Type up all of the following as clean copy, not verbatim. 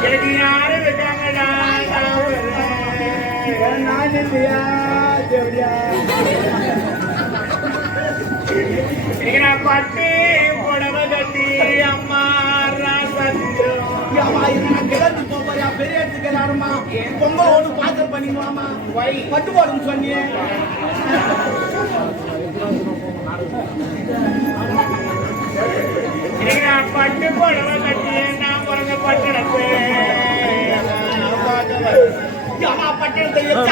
எனக்கு யாரு இருக்காங்கடா நான் இல்லையா தேவடியா நான் பட்டு புடவை கட்டி அம்மா கிளம்பி போறியா பெரிய இடத்துக்கு எல்லாருமா பொங்கல் ஒண்ணு பாத்திரம் பண்ணிடுவாமா பட்டு போடுன்னு சொன்னியே பட்டு புடவை கட்டி நான் பிறந்த பட்டணத்தை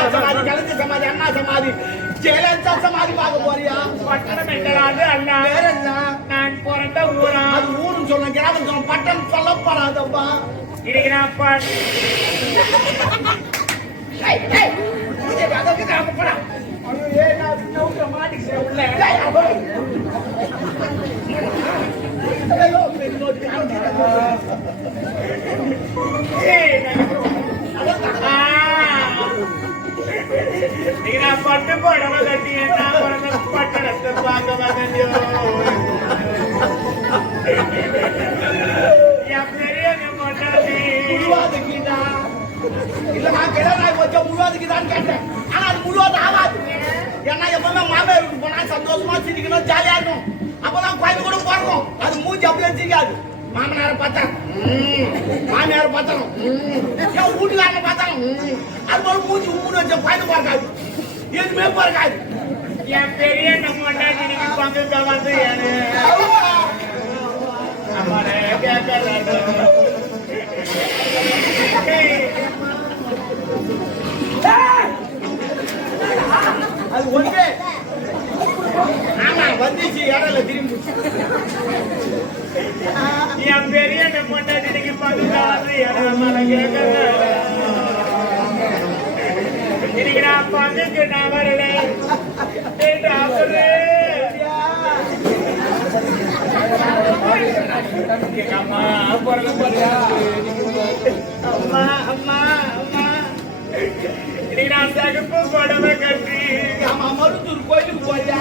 சமாதி கலந்து சமாதி அண்ணா சமாதி ஜெயலலிதா சமாதி பார்க்க போறியா பட்டணம் என்றாது அண்ணா வேற என்ன நான் பிறந்த ஊரா அது ஊருன்னு சொல்ல கிராமம் சொல்ல பட்டணம் சொல்லப்படாதப்பா இன்னைக்கு நான் பட்டு போடவை கட்டி என்ன பட்டணத்தை பார்க்க வந்தோ என் பெரிய முழுவாதுக்குதா இல்ல நான் கிழநாய் வச்ச முழுவாதுக்குதான்னு கேட்டேன் ஆனா அது முழுவாது ஆகாது ஏன்னா எப்பவுமே மாமியாருக்கு போனா சந்தோஷமா சிரிக்கணும் ஜாலியா இருக்கும் அப்பதான் கோயில் கூட போறோம் அது மூஞ்சி அப்படியே சிரிக்காது மாமனார பார்த்தா மாமியார பார்த்தாலும் என் வீட்டுக்காரனை பார்த்தாலும் அது போல மூஞ்சி ஊடு வச்ச கோயில் பார்க்காது எதுவுமே பார்க்காது என் பெரிய நம்ம நீங்க பங்கு வந்து அம்மாடே கேட்கறாரு அது ஒன்று ஆமா வந்துச்சு இடல திரும்பி என் பெரிய பொண்டாட்டி பகுதி இன்னைக்கு நான் பங்குக்கு நான் வரல அம்மா பிறகு அம்மா அம்மா அம்மா இன்னைக்கு நான் சகப்பு புடவை கட்டி ஆமா மருத்தூர் கோயிலுக்கு போறியா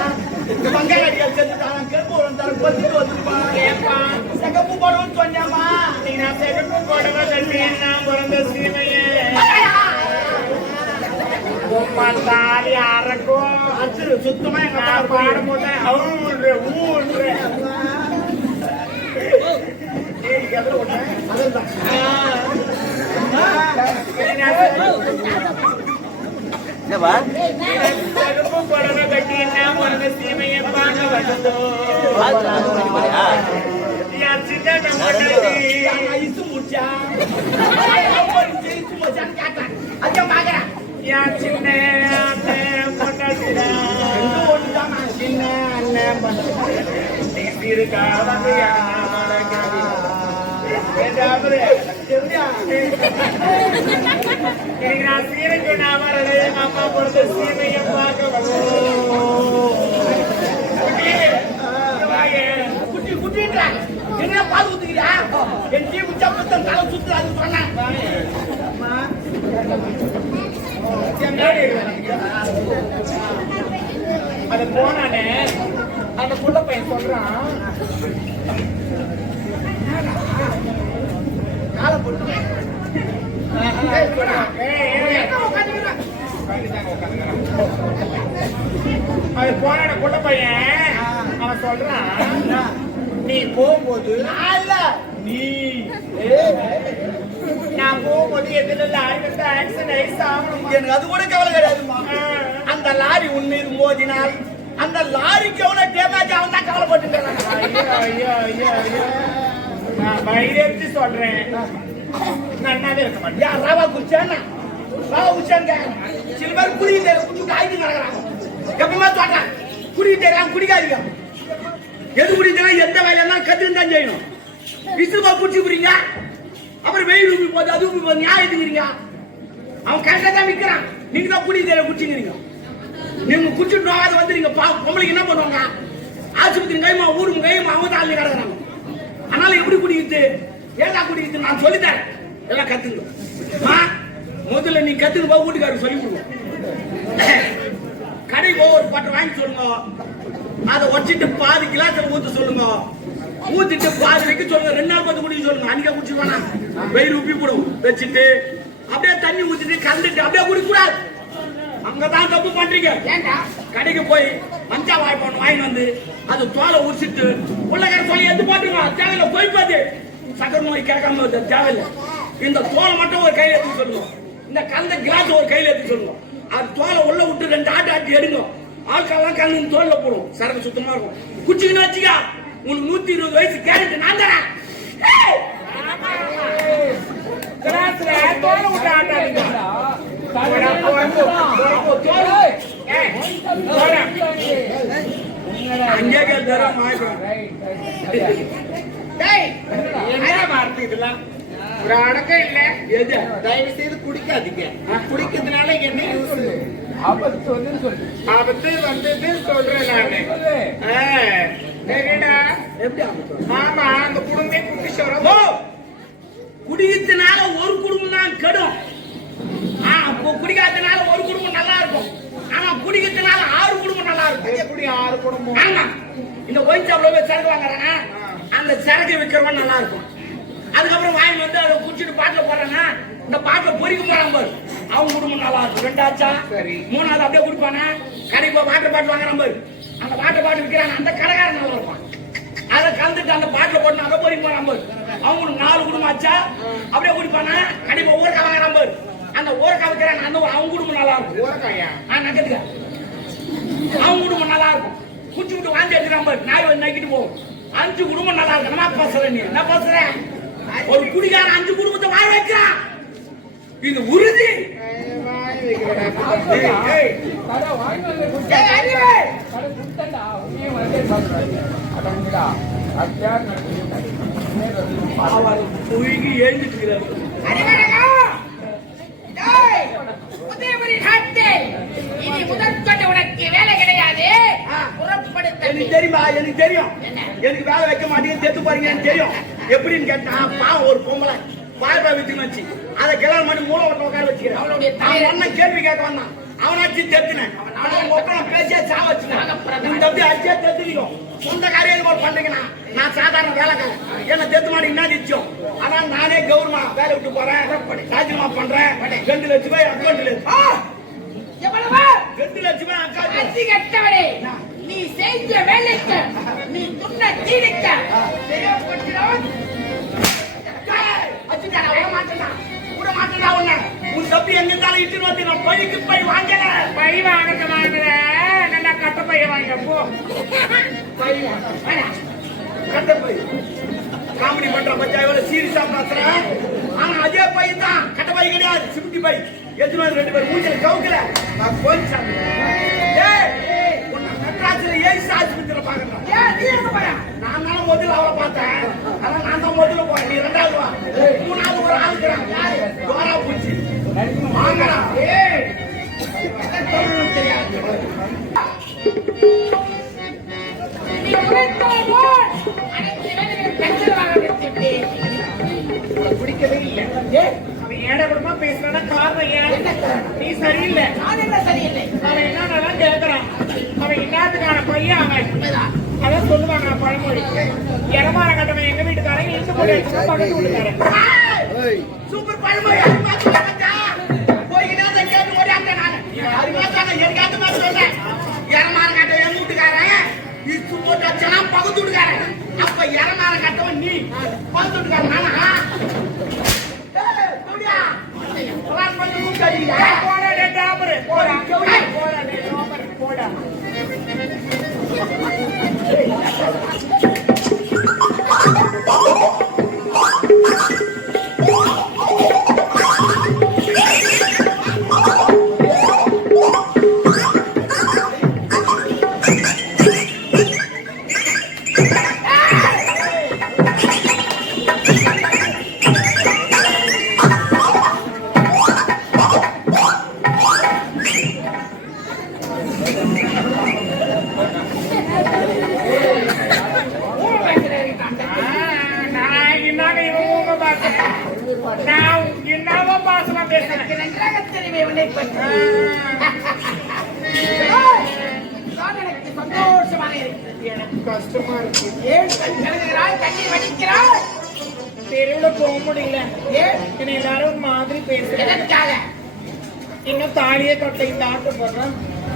பங்காளிகள் செஞ்சுட்டாங்க கருப்பு தர கொத்திட்டு வந்துருப்பான் சகப்பு புடவைன்னு சொன்னாமா இன்னைக்கு நான் சகப்பு புடவை கட்டி நான் பிறந்த சீமையே தாலி அறக்கும் அச்சுரு சுத்தமா எங்க பாடும் போது ஊழ்ற ஊழ்ற புடவை கட்டி நான் பிறந்த சீமையை பார்க்க வந்தோ சின்ன சின்ன நான் சீரைக்கு நான் வரல அம்மா பொறுத்த சீமையை பார்க்க குட்டி குட்டின்றா என்ன பால் ஊத்துக்கிறியா என் டீ குச்சா புத்தம் தலை சுத்து அது சொன்னேன் அது போனானே அந்த புள்ள பையன் சொல்றான் காலை போட்டு அது போன புள்ள பையன் அவன் சொல்றான் நீ போகும்போது நீ நான் போகும்போது எதுல லாரி வந்து ஆக்சிடென்ட் ஆகணும் எனக்கு அது கூட கவலை கிடையாதுமா அந்த லாரி உண்மையில் மோதினால் அந்த லாரிக்கு எவ்வளவு டேமேஜ் ஆகும் தான் கவலைப்பட்டு நான் பயிரெடுத்து சொல்றேன் நன்னாவே இருக்க மாட்டேன் யார் ராவா குடிச்சானா ராவா குடிச்சாங்க சில பேர் குடிக்க குடிச்சு காய்ச்சி நடக்கிறாங்க எப்பவுமே சொல்றேன் குடிக்க தெரியாம குடிக்காதீங்க எது குடிக்கலாம் எந்த வேலையெல்லாம் கத்துன்னு தான் செய்யணும் விசுவா குடிச்சு குடிங்க அப்புறம் வெயில் ஊப்பி போது அது ஊப்பி போது நியாயம் எடுத்துக்கிறீங்க அவன் கரெக்டா தான் விற்கிறான் நீங்க தான் குடி தெரிய குடிச்சுக்கிறீங்க நீங்க குடிச்சுட்டு வந்துறீங்க பொம்பளைக்கு என்ன பண்ணுவாங்க ஆஸ்பத்திரி கைமா ஊருக்கு கைமா அவங்க தள்ளி கிடக்குறாங்க. அதனால எப்படி குடிக்குது ஏதா குடிக்குது நான் சொல்லித்தரேன், எல்லாம் கத்துங்க. முதல்ல நீ கத்துக்கு போய் வீட்டுக்காரர் சொல்லி கொடுங்க. கடை ஒரு பட்டை வாங்கி சொல்லுங்க, அதை வச்சுட்டு பாதி கிளாஸ் ஊத்த சொல்லுங்க, ஊத்திட்டு பாதி வைக்க சொல்லுங்க. 2 நாள் பார்த்து குடிக்க சொல்லுங்க. அன்னைக்கே குடிச்சுவானா வெயில் உப்பி போடும் வச்சுட்டு அப்படியே தண்ணி ஊத்திட்டு கலந்துட்டு அப்படியே குடிக்க கூடாது. அங்கதான் தப்பு பண்றீங்க. கடைக்கு போய் மஞ்சா வாய்ப்பு வாங்கி வந்து அது தோலை உரிச்சிட்டு உள்ளக்கார சொல்லி எடுத்து போட்டுங்க. தேவையில்ல போய் பார்த்து சக்கரை நோய் கேட்காம தேவையில்லை. இந்த தோலை மட்டும் ஒரு கையில எடுத்து சொல்லுங்க, இந்த கலந்த கிளாஸ் ஒரு கையில எடுத்து சொல்லுங்க. அது தோலை உள்ள விட்டு 2 ஆட்டு ஆட்டி எடுங்க. ஆட்கள்லாம் கலந்து தோல்ல போடும், சரக்கு சுத்தமா இருக்கும். குச்சிக்கின்னு வச்சுக்கா, உனக்கு 120 வயசு கேரட் நான் தரேன். அங்கே தரம் ஒரு அடக்கம் இல்ல. எது தயவு செய்து குடிக்காதீங்க. குடிக்கிறதுனால என்ன யூஸ்? ஆபத்து வந்தது சொல்றேன் நானு. எப்படி ஆபத்து? ஆமா, அந்த குடும்பமே குட்டிச்சோரம். குடிக்கிறதுனால ஒரு குடும்பம் தான் கெடும். குடிக்காதனால ஒரு குடும்பம் நல்லா இருக்கும். ஆனா குடிக்கிறதுனால 6 குடும்பம் நல்லா இருக்கும். எப்படி 6 குடும்பம்? ஆமா, இந்த ஒயின் ஷாப்ல சரக்கு வாங்குறாங்க, அந்த சரக்கு விற்கிறவன் நல்லா இருக்கும். அதுக்கப்புறம் வாங்கி வந்து அதை குடிச்சிட்டு பாட்டில் போடுறாங்க, இந்த பாட்டில் பொறிக்க போறாங்க பாரு, அவங்க குடும்பம் நல்லா இருக்கும். 2 ஆச்சா, 3ஆவது அப்படியே குடிப்பானே. கடைக்கு போய் வாட்டர் பாட்டில் வாங்குறான் பாரு, அந்த வாட்டர் பாட்டில் விற்கிறாங்க, அந்த கடைக்காரன் நல்லா இருப்பான். அதை கலந்துட்டு அந்த பாட்டில் போட்டு அதை பொறிக்க போறான் பாரு, அவங்களுக்கு 4 குடும்பம் ஆச்சா. அப்படியே குடிப்பானே. கடைக்கு ஊரக்காய் வாங்குறான் பாரு, அந்த ஊரக்காய் விற்கிறாங்க, அந்த அவங்க குடும்பம் நல்லா இருக்கும். ஊரக்காயா? நக்கத்துக்க அவங்க குடும்பம் நல்லா இருக்கும். குச்சி விட்டு வாந்தி எடுக்கிறான் பாரு, நாய் வந்து நக்கிட்டு போகும். 5 குடும்பம் நல்லா இருக்கு. என்ன பேசுற நீ? என்ன பேசுற? ஒரு குடிகார 5 குடும்பத்தை வாழ வைக்கிறான். இது உறுதி. எனக்கு தெரியுமா? எனக்கு தெரியும். எனக்கு வேலை வைக்க மாட்டேங்குது, செத்து போறீங்கன்னு தெரியும். எப்படின்னு கேட்டா, பாவம் ஒரு பொம்பளை பாய்பா வித்துன்னு வச்சு அதை கிளம்ப பண்ணி மூளை ஓட்ட உட்கார வச்சுக்கிறேன். அவன் ஒன்னும் கேள்வி கேட்க வந்தான், அவனாச்சு தெரிஞ்சுனேன். அவன் பேசியா சா வச்சுட்டான். இந்த அப்படி அடிச்சா தெரிஞ்சுக்கும். சொந்த காரியம் ஒரு பண்றீங்கன்னா நான் சாதாரண வேலைக்காரன், என்ன தெத்து மாடி என்ன நிச்சயம். ஆனா நானே கவர்மெண்ட் வேலை விட்டு போறேன், ராஜினாமா பண்றேன். 2 லட்சம் ரூபாய் அக்கௌண்ட்ல 2 லட்சம் ரூபாய் அக்கௌண்ட். நீ செய்த வேலைக்கு நீ துண்ண தீடிக்க உன் தப்பி எங்கிருந்தாலும் இட்டு வந்து நான் பழிக்கு பழி வாங்கல. பழி வாங்க வாங்கல, நல்லா கட்ட பைய வாங்க போ. கட்ட பை காமெடி பண்ற பச்சா எவ்வளவு சீரியஸா பேசுறேன். ஆனா அதே பை தான் கட்ட பை கிடையாது, சிப்டி பை. எத்தனை 2 பேர் மூஞ்சில கவுக்கல. நான் போலீஸ் ஏசி ஆஸ்பத்திரியில பாக்குறேன். நான் தானே முதல்ல அவளை பார்த்தேன். அதான் நான் தான் முதல்ல போறேன். நீ 2வது வா, 3வது ஒரு ஆளுக்குறான் தோரா பூச்சி வாங்கடா. பிடிக்கவே இல்லை. அவன் ஏடகுடமா பேசுறா காரணம் ஏன்? நீ சரியில்லை. சரியில்லை. அவன் என்னென்னலாம் கேட்கறான். அவன் இன்னாத்துக்கான பையன் அவன். அதான் சொல்லுவாங்க பழமொழி, இடமான கட்டவன் எங்க வீட்டுக்காரன், இருந்து போய் பக்கத்து வீட்டுக்காரன். சூப்பர் பழமொழி. போய்கிட்டே கேட்டு ஓடியாங்க. நான் அது மாதிரி எனக்கு அந்த மாதிரி சொல்றேன். இடமான கட்டவன் எங்க வீட்டுக்காரன், இது போட்டு வச்சா பக்கத்து வீட்டுக்காரன். அப்ப இடமான கட்டவன் நீ, பக்கத்து வீட்டுக்காரன் நானா? போடா. உன்னை பற்றி இதுதான் எனக்கு சந்தோஷமாக இருக்கிறது. எனக்கு கஷ்டமா இருக்கு. ஏன் கண் கலங்குகிறாய், கண்ணீர் வடிக்கிறாய்? தெருவுல போக முடியல. ஏன் என்ன எல்லாரும் ஒரு மாதிரி பேசுறாங்க. எதற்காக? இன்னும் தாலியே கட்டை இந்த ஆட்டு போடுறோம்.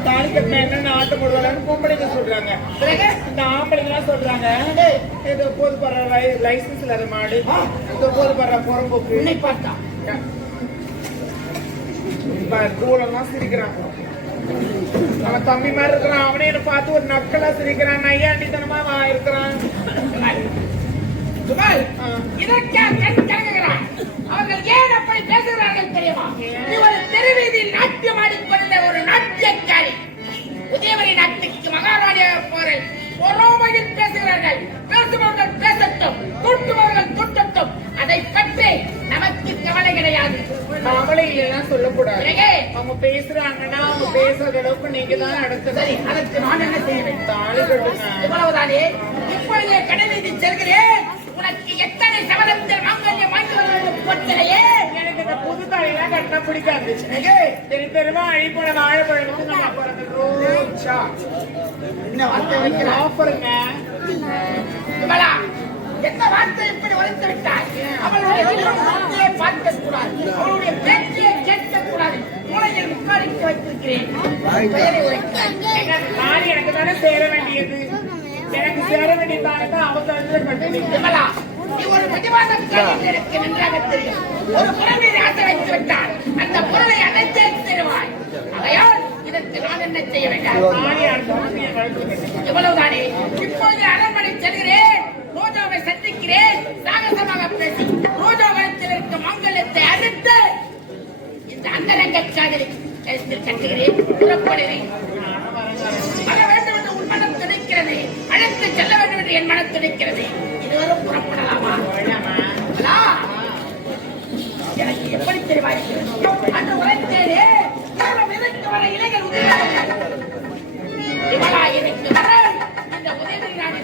தாலி கட்டின என்ன ஆட்டு போடுவாங்கன்னு பொம்பளைங்க சொல்றாங்க. பிறகு இந்த ஆம்பளைங்க எல்லாம் சொல்றாங்க ஏதோ போது படுற லைசன்ஸ் இல்லாத மாடு, ஏதோ போது படுற புறம்போக்கு. உன்னை பார்த்தா கூலெல்லாம் சிரிக்கிறான். அவன் தம்பி மாதிரி இருக்கிறான். அவனே என்ன பார்த்து ஒரு நக்கலா சிரிக்கிறான். நையாண்டித்தனமா இருக்கிறான். சுபாய், இதற்கே கண் கலங்குகிறாய்? அவர்கள் ஏன் அப்படி பேசுகிறார்கள் தெரியுமா? நீ ஒரு தெருவீதியில் நாட்டியம் ஆடிக்கொண்ட ஒரு நாட்டியக்காரி. உதயவரி நாட்டுக்கு மகாராணியாக போரை பொறாமையில் பேசுகிறார்கள். பேசுபவர்கள் பேசட்டும், தூட்டுபவர்கள் தூட்டட்டும். அதை பற்றி நமக்கு கவலை கிடையாது. கவலை இல்லைன்னா சொல்லக்கூடாது. பிறகு அவங்க பேசுறாங்கன்னா அவங்க பேசுற அளவுக்கு நீங்க தான் அடுத்தது. சரி, அதற்கு நான் என்ன செய்ய வேண்டும்? தாலி கட்டுங்க. இவ்வளவுதானே? இப்பொழுதே கடைவீதி செல்கிறேன். உனக்கு எத்தனை சபதத்தில் மாங்கல்யம் வாங்கி வர வேண்டும் போட்டலையே? எனக்கு இந்த புது தாலியெல்லாம் கட்டினா பிடிக்காது. தெரு தெருவா அழிப்போட வாழைப்பழம் நம்ம ரோஜா என்ன வார்த்தை வைக்கிற? ஆஃபருங்க. விமலா, என்ன வார்த்தை இப்படி வளர்த்து விட்டாய்? அவளுடைய வார்த்தையை பார்க்க கூடாது, அவளுடைய பேச்சையை கேட்க கூடாது. மூளையில் முக்காலிக்கு வைத்திருக்கிறேன். பெயரை உரைக்கிறேன். தாலி எனக்கு தானே சேர வேண்டியது. எனக்கு சேர வேண்டிய தானே தான் அவசரத்துல கட்டினீங்க. விமலா, நீ ஒரு பிடிவாதக்காரி என்று எனக்கு நன்றாக தெரியும். ஒரு பொருள் மீது ஆசை வைத்து விட்டால் அந்த பொருளை அடைத்தே தருவாய். ஆகையால் இதற்கு நான் என்ன செய்ய வேண்டாம்? தாலி அடுத்த வளர்த்து கட்டுங்க. இவ்வளவுதானே? இப்பொழுது அரண்மனை செல்கிறேன். ரோஜாவை சந்திக்கிறேன். சாகசமாக பேசி ரோஜா வனத்தில் இருக்கும் மங்கலத்தை அறுத்து இந்த அந்தரங்க காதலை கழுத்தில் கட்டுகிறேன். புறப்படுகிறேன். வர வேண்டும் என்று உன் மனம் துடிக்கிறது. அழைத்து செல்ல வேண்டும் என்று என் மனம் துடிக்கிறது. இருவரும் புறப்படலாமா? எனக்கு எப்படி தெரிவாயிருக்கிறது? அன்று உரைத்தேனே, காலம் இருக்கு வர இலைகள் உதிராது. இவளா எனக்கு வர இந்த உதவி நாடு